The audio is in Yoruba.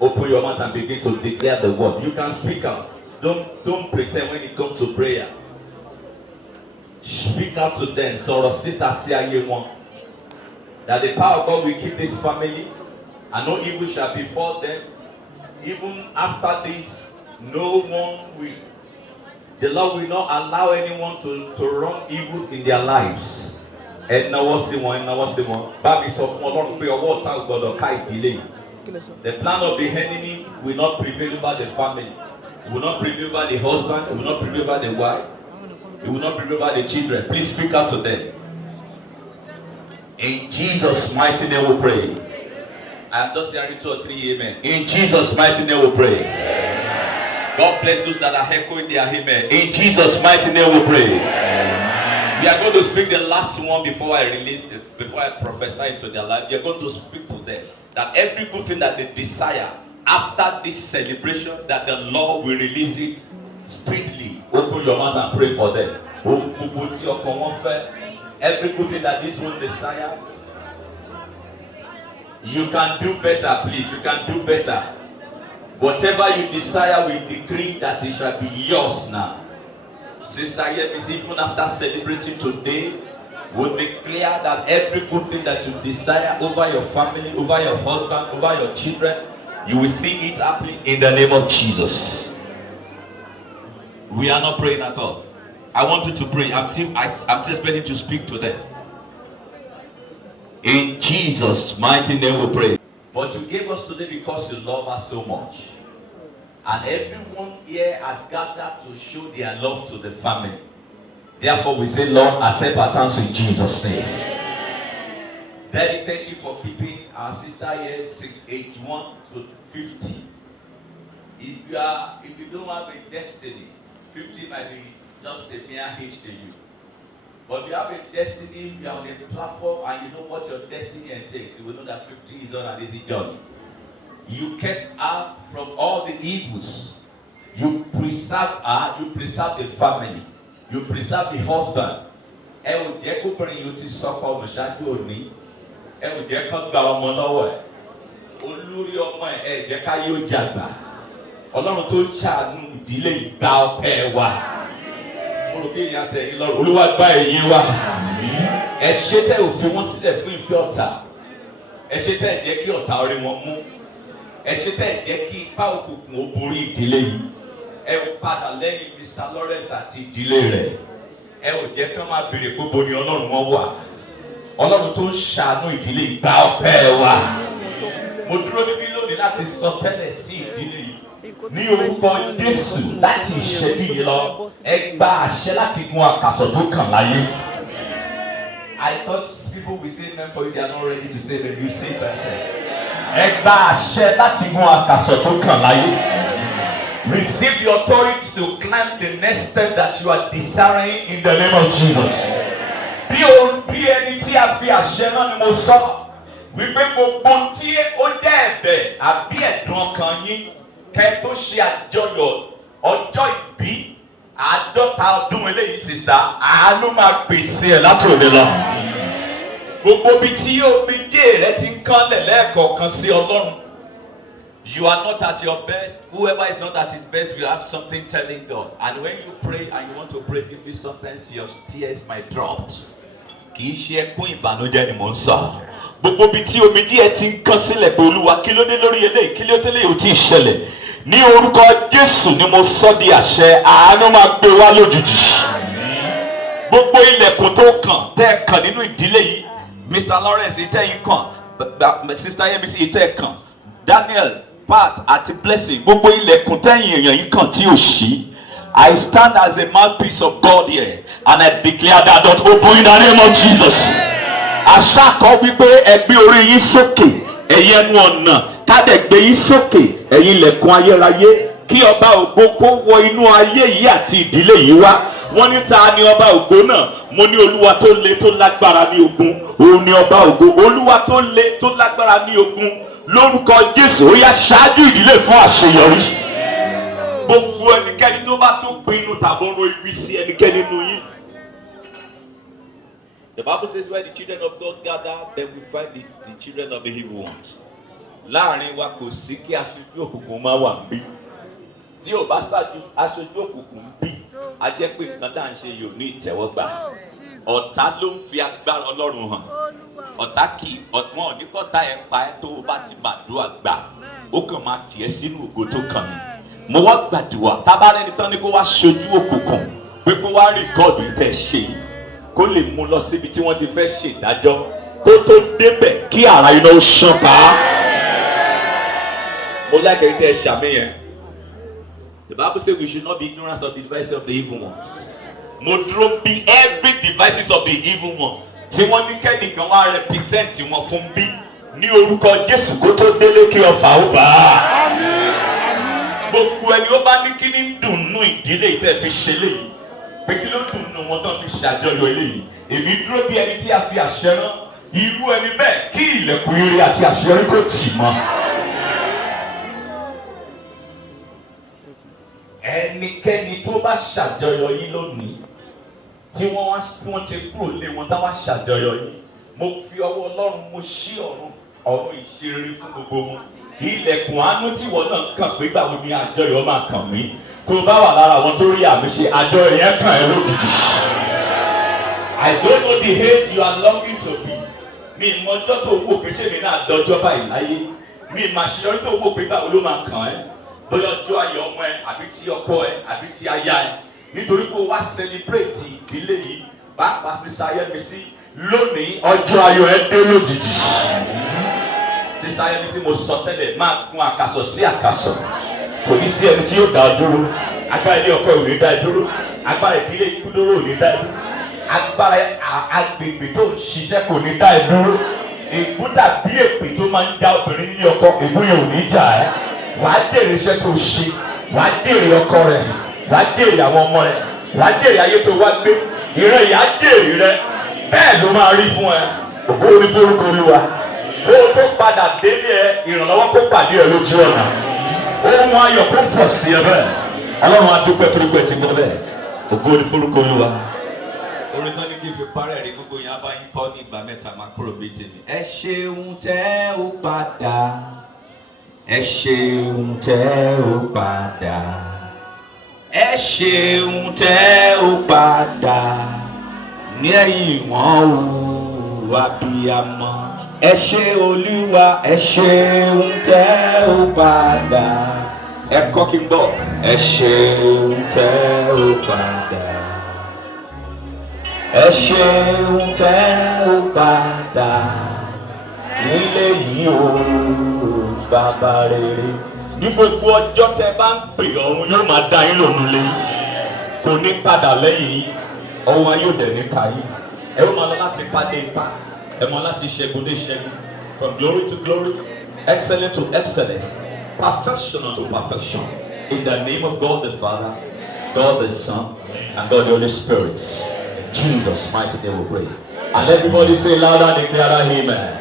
Open your mouth and begin to declare the word. You can speak out. Don't pretend when it comes to prayer. Speak out to them. That the power of God will keep this family, and no evil shall befall them. Even after this, no one will. The Lord will not allow anyone to run evil in their lives. And now what's the one? Bible says, "For Lord, your water God can't delay." The plan of the enemy will not prevail over the family. It will not prevail over the husband. It will not prevail over the wife. It will not prevail over the children. Please speak out to them. In Jesus' mighty name we pray. I'm just hearing 2 or 3 amen. In Jesus' mighty name we pray. Amen. God bless those that are echoing their amen. In Jesus' mighty name we pray. Amen. We are going to speak the last one before I release it, before I prophesy into their life. We are going to speak to them that every good thing that they desire after this celebration, that the Lord will release it speedily. Open your mouth and pray for them. Every good thing that this one desire, you can do better, please. You can do better. Whatever you desire, we decree that it shall be yours now. Sister Yemisi, even after celebrating today, we declare that every good thing that you desire over your family, over your husband, over your children, you will see it happening in the name of Jesus. We are not praying at all. I want you to pray. I'm still expecting to speak to them. In Jesus' mighty name we pray. But you gave us today because you love us so much. And everyone here has gathered to show their love to the family. Therefore we say, Lord, accept our thanks in Jesus' name. Daddy, thank you for keeping our sister here 681 to 50. If you don't have a destiny, 50 might be just a mere age to you. But if you have a destiny, if you are on a platform and you know what your destiny entails, you will know that 50 is not an easy journey. You kept her from all the evils. You preserve her, you preserve the family, you preserve the husband. Ọlọ́run tó ṣàánú ìdílé ìgbà ọpẹ́ wa. Mo rò pé ìyá tẹ̀ Ọlọ́run Olúwa gba ẹ̀yìn wa. Ẹ ṣé tẹ́ ò fi wọ́n sílẹ̀ fún ìfẹ́ ọ̀tá. Ẹ ṣé tẹ́ ẹ jẹ́ kí ọ̀tá orí wọn mú. Ẹ ṣé tẹ́ ẹ jẹ́ kí ipá òkùnkùn ó borí ìdílé yìí. Ẹ ò padà lẹ́yìn Mr. Lawrence àti ìdílé rẹ̀. Ẹ ò jẹ́ fẹ́ máa béèrè pé bo ni Ọlọ́run wọn wà. Ọlọ́run tó ṣàánú ìdílé ìgbà ọpẹ́ wa. Mo dúró níbí lónìí láti sọ tẹ́lẹ̀ sí ìdílé yìí. Ní orúkọ Jésù láti ìṣẹ́jú yìí lọ, ẹ gba àṣẹ láti gun àkàsọ̀ tó kàn láyé. I thought people will say amen for you, they are not ready to say amen. You say better. Ẹ gba àṣẹ láti gun àkàsọ̀ tó kàn láyé. Receive the authority to climb the next step that you are desiring in the name of Jesus. Bí ẹni tí a fi àṣẹ náà ni mo sọ, wípé gbogbo tí ó jẹ́ ẹ̀bẹ̀ àbí ẹ̀dùn ọkàn yín kẹ́ tó ṣe àjọyọ̀ ọjọ́ ìbí 50 ọdún eléyìí sista àánú máa pèsè ẹ̀ láti òde lọ. Gbogbo ibi tí omijé rẹ ti ń kánlẹ̀ lẹ́ẹ̀kọ̀ọ̀kan sí Ọlọ́run. You are not at your best. Whoever is not at his best will have something telling God. And when you pray and you want to pray, maybe sometimes your tears might drop. Kì í ṣe ẹkún ìbànújẹ́ ni mò ń sọ. Gbogbo ibi tí omijé ẹ ti ń kán sílẹ̀ pé Olúwa kí ló dé lórí eléyìí kí ló tẹ́lẹ̀ ò tí ì ṣẹlẹ̀. Ní orúkọ Jésù ni mo sọ di àṣẹ àánú máa gbé wá lójijì. Gbogbo ilẹ̀kùn tó kàn tẹ́ kàn nínú ìdílé yìí Mr. Lawrence ìtẹ́yìn kàn Sister Yemisi ìtẹ́ kàn Daniel Pat àti Blessing gbogbo ilẹ̀kùn tẹ́yìn èèyàn yìí kàn tí ò ṣí. I stand as a mouthpiece of God here and I declare that don't open in the name of Jesus. Àṣà kọ wípé ẹ gbé orí yín sókè ẹ̀yin ẹnu ọ̀nà tádẹ̀ gbé yín sókè ẹ̀yin ilẹ̀kùn ayérayé kí ọba ògo kó wọ inú ayé yìí àti ìdílé yìí wá. Wọ́n ní ta ni ọba ògo náà? Mo ní Olúwa tó le tó lágbára ní ogun. Òun ni ọba ògo. Olúwa tó le tó lágbára ní ogun. Lórúkọ Jésù ó yá ṣáájú ìdílé fún àṣeyọrí. Gbogbo ẹnikẹ́ni tó bá tún pinnu tàbọ̀rọ̀ ibi sí ẹnikẹ́ni nínú yín. The Bible says where the children of God gather, then we find the children of the evil ones. láàrin wa kò sí kí aṣojú òkùnkùn máa wà níbí. Tí ò bá ṣáájú aṣojú òkùnkùn bí, a jẹ́ pé nǹkan tá à ń ṣe yóò ní ìtẹ́wọ́gbà. Ọ̀tá ló ń fi agbára Ọlọ́run hàn. Ọ̀tá kì wọn ò ní kọ́ta ẹ̀ pa ẹ́ tó o bá ti gbàdúrà gbà. Ó kàn máa tiẹ̀ sínú ògo tó kàn mí. Mo wá gbàdúrà tábàárẹ́ni tán ni kó wá ṣojú òkùnkùn pé kó wá rìkọ́ọ̀dù ìtẹ̀ ṣe kó lè mú lọ síbi tí wọ́n ti fẹ́ ṣèdájọ́ kó tó débẹ̀ kí àrá iná ó ṣán pa á. Mo láìka ìtẹ̀ ṣàmìyàn. The Bible says we should not be ignorant of the devices of the evil ones. Mo dúró bí every devices of the evil one tí wọ́n ní kẹ́nìkan wá represent wọn fún bí ní orúkọ Jésù kó tó délé kí ọfà ó bá a. Gbogbo ẹni ó bá ní kí ní dùnnú ìdílé ìtẹ́ fi ṣe léyìí pé kí ló dùnnú wọn tó fi ṣàjọyọ̀ eléyìí. Èmi dúró bí ẹni tí a fi àṣẹ rán irú ẹni bẹ́ẹ̀ kí ilẹ̀kùn ire àti àṣeyọrí kò tì mọ́. Ẹnikẹ́ni tó bá ṣàjọyọ̀ yín lónìí tí wọ́n ti kúrò lé wọn tá wá ṣàjọyọ̀ yín, mo fi ọwọ́ Ọlọ́run mo ṣí ọ̀run ìṣeré fún gbogbo wọn. Ilẹ̀kùn àánú tí wọ́n náà kàn pé báwo ni àjọyọ̀ máa kàn mí. Tó bá wà lára àwọn tó rí àmì ṣe àjọyọ̀ yẹn kàn ẹ́ lójijì. I don't know the age you are longing to be. Mi ìmọ̀jọ́ tó wò pé ṣé mi náà dọjọ́ báyìí láyé. Mi ìmàṣeyọrí tó wò pé báwo ló máa kàn ẹ́. Bóyá ọjọ́ ayọ̀ ọmọ ẹ àbí ti ọkọ ẹ àbí ti aya ẹ. Nítorí pé o wá celebrate ìdílé yìí pàápàá Mrs.Yemisi lónìí ọjọ́ ayọ̀ ẹ dé lójijì. Mrs.Yemisi mo sọ tẹ́lẹ̀ máa gun àkàsọ̀ sí àkàsọ̀. Kò ní sí ẹni tí yóò dá dúró. Agbára ilé ọkọ ò ní dá dúró. Agbára ìdílé ikúdóró ò ní dá dúró. Agbára agbègbè tó ń ṣiṣẹ́ kò ní dá dúró. Ègún tàbí èpè tó máa ń já obìnrin nílé ọkọ ègún yẹn ò ní jà ẹ́. Wàá jèrè iṣẹ́ tó ṣe. Wàá jèrè ọkọ rẹ̀. Wàá jèrè àwọn ọmọ rẹ̀. Wàá jèrè ayé tó wá gbé. Ìran ìyá jèrè rẹ̀. Bẹ́ẹ̀ ló máa rí fún ẹ. Ògo orí forúkọ Olúwa. Bó o tó padà délé ẹ ìrànlọ́wọ́ kó pàdé ẹ lójú ọ̀nà. Ohun ayọ̀ kó fọ̀ sí ẹ bẹ́ẹ̀. Ọlọ́run adúpẹ́ torí pé ti gbọ́ bẹ́ẹ̀. Ògo orí forúkọ Olúwa. Orin tán ní kí n fi parẹ́ rí gbogbo yẹn abáyín kọ́ ní ìgbà mẹ́ta máa kúrò bíi tèmi. Ẹ ṣeun tẹ́ ó padà. Ẹ ṣeun tẹ́ ó padà. Ẹ ṣeun tẹ́ ó padà. Ní ẹ̀yìn wọn ò abiyamọ. Ẹ ṣé Olúwa, ẹ ṣeun tẹ́ ó padà. Ẹ kọ́ kí n gbọ́. Ẹ ṣeun tẹ́ ó padà. Ẹ ṣeun tẹ́ ó padà. Nílé yìí o bàbá rere. Ní gbogbo ọjọ́ tẹ́ bá ń pè ọ̀run yóò máa dá yín lónú lé. Kò ní padà lẹ́yìn ọwọ́ ayé òde ní káyé. Ẹ ó máa lọ láti pàdé ipa. Ẹ máa láti ṣẹ́gun dé ṣẹ́gun. From glory to glory, excellence to excellence, perfection unto perfection. In the name of God the Father, God the Son, and God the Holy Spirit. In Jesus' mighty name we pray. And everybody say louder and declare amen.